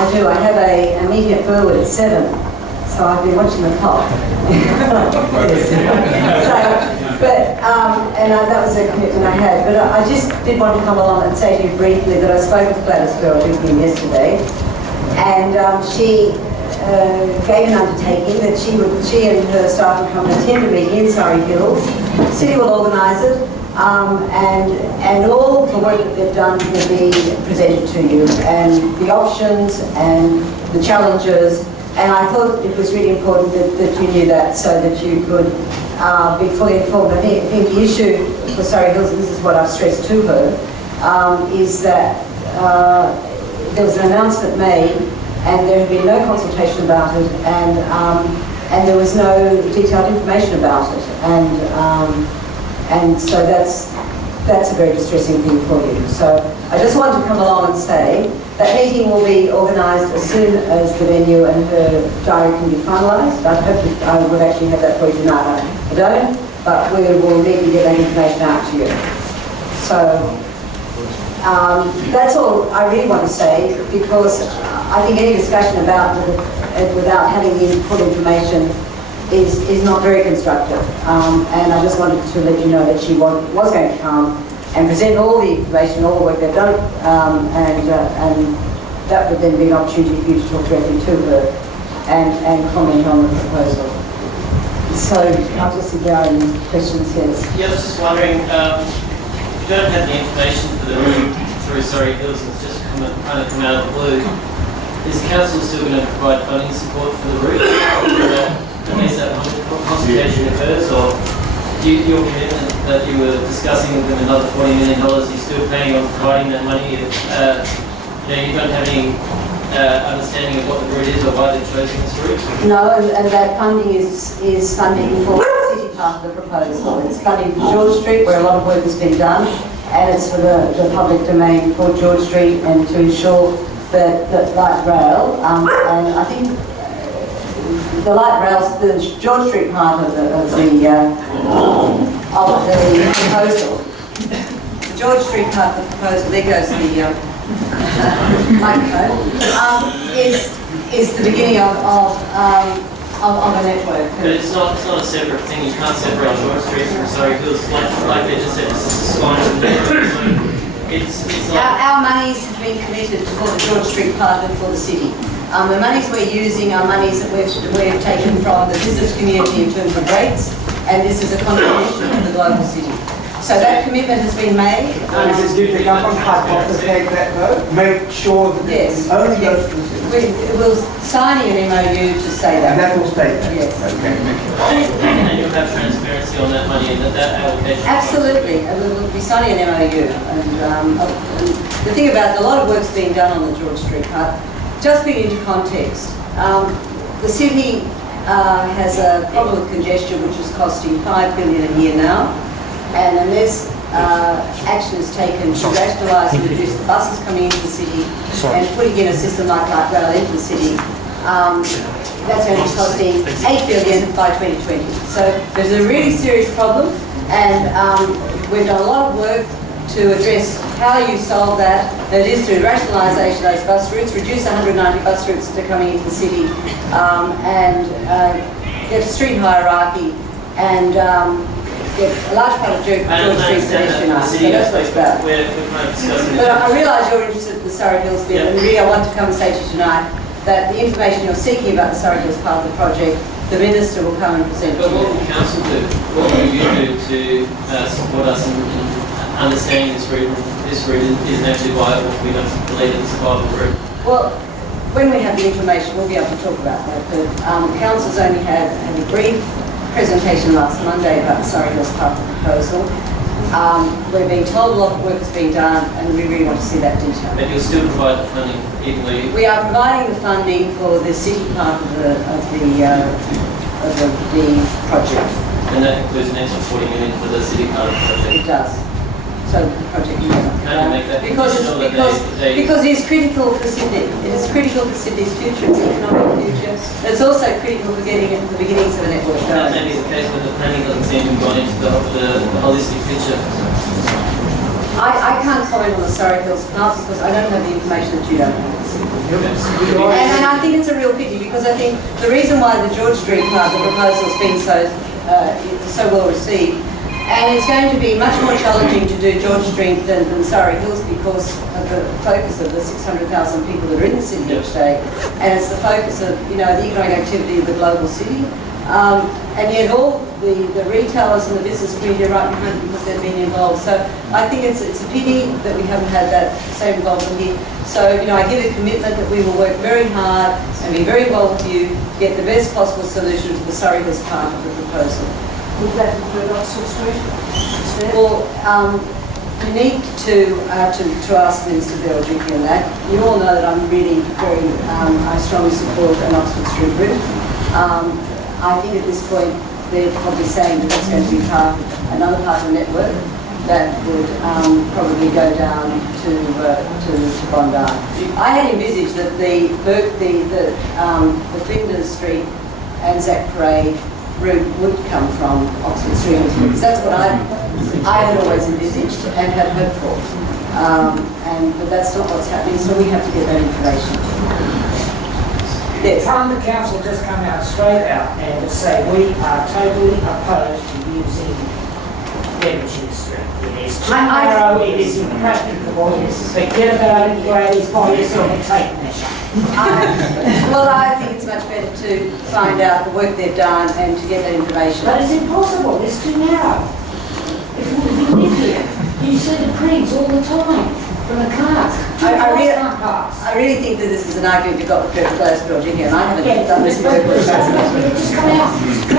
I do. I have a meeting at Burwood at 7, so I've been watching the clock. That was a commitment I had. But I just did want to come along and say to you briefly that I spoke with Gladys Burwood yesterday, and she gave an undertaking that she and her staff would come and attend a meeting in Surry Hills. The city will organise it. And all the work that they've done will be presented to you, and the options and the challenges. And I thought it was really important that you knew that, so that you could be fully informed. I think the issue for Surry Hills, and this is what I've stressed to her, is that there was an announcement made, and there had been no consultation about it, and there was no detailed information about it, and so that's a very distressing thing for you. So I just wanted to come along and say that meeting will be organised as soon as the venue and her diary can be finalised. I hope that I would actually have that for you tonight. I don't, but we will need to get that information out to you. So that's all I really want to say, because I think any discussion about it without having the full information is not very constructive, and I just wanted to let you know that she was going to come and present all the information, all the work they've done, and that would then be an opportunity for you to talk directly to her and comment on the proposal. So I'll just see if there are any questions. Yes. Yeah, I was just wondering, if you don't have the information for the route through Surry Hills, it's just kind of come out of the blue, is the council still going to provide funding support for the route? At least that consultation occurs, or your commitment that you were discussing with another $40 million, you're still planning on providing that money if you don't have any understanding of what the route is or why they're choosing this route? No, and that funding is funding for the city part of the proposal. It's funding for George Street, where a lot of work has been done, and it's for the public domain for George Street, and to ensure that light rail, and I think the light rail, the George Street part of the proposal. The George Street part of the proposal, there goes the microphone, is the beginning of a network. But it's not a separate thing. You can't separate George Street from Surry Hills. Like they just said, it's a line of the network. So it's like our monies have been committed for the George Street part and for the city. The monies we're using are monies that we've taken from the business community in terms of rates, and this is a contribution to the global city. So that commitment has been made. Did the government hypothecate that though? Make sure that yes, it only goes to the city? We'll sign an MOU to say that. And that will stay there? Yes. Okay. and you'll have transparency on that money and that allocation. Absolutely, and we'll be signing an MOU. And the thing about a lot of work's being done on the George Street part. Just put it into context, the city has a problem with congestion which is costing $5 billion a year now, and unless action is taken to rationalise and reduce the buses coming into the city and putting in a system like light rail into the city, that's only costing $8 billion by 2020. So there's a really serious problem, and we've done a lot of work to address how you solve that. That is through rationalisation of those bus routes, reduce 190 bus routes that are coming into the city, and get a street hierarchy, and get a large part of George Street pedestrianised. So that's what it's about. But I realise you're interested in the Surry Hills bit, and really I want to come and say to you tonight that the information you're seeking about the Surry Hills part of the project, the Minister will come and present to you. But what will the Council do? What will you do to support us in understanding this route isn't actually viable if we don't believe it's a viable route? Well, when we have the information, we'll be able to talk about that. But Council's only had a brief presentation last Monday about the Surry Hills part of the proposal. We're being told a lot of work has been done, and we really want to see that detail. But you'll still provide the funding, even though you... We are providing the funding for the city part of the project. And that includes an extra $40 million for the city part of the project? It does. So the project because it is critical for Sydney. It is critical for Sydney's future, its economic future. It's also critical for getting at the beginnings of a network. That may be the case when the planning doesn't seem to have gone into the holistic picture. I can't comment on the Surrey Hills part because I don't have the information that you don't have. And I think it's a real pity because I think the reason why the George Street part, the proposal's been so well received, and it's going to be much more challenging to do George Street than Surrey Hills because of the focus of the 600,000 people that are in the city each day, and it's the focus of the economic activity of the global city. And yet all the retailers and the business community are right behind it because they've been involved. So I think it's a pity that we haven't had that same involvement here. So, I give a commitment that we will work very hard and be very well with you to get the best possible solution to the Surrey Hills part of the proposal. Would that include Oxford Street? Well, we need to ask Minister Belgic on that. You all know that I'm really I strongly support an Oxford Street route. I think at this point they're probably saying that it's going to be another part of the network that would probably go down to Bondi. I had envisaged that the Flinders Street Anzac Parade route would come from Oxford Street because that's what I had always envisaged and had hoped for. But that's not what's happening, so we have to get that information. Yes. Can't the council just come out straight out and just say we are totally opposed to using Devonshire Street? It is too narrow, it is impracticable, forget about it, ladies, buy yourself a tape measure. Well, I think it's much better to find out the work they've done and to get that information. But it's impossible, it's too narrow. If you live here, you see the creeks all the time from the cars. I really think that this is an argument you've got with Church Place Building here, and I haven't done this work. Just come out.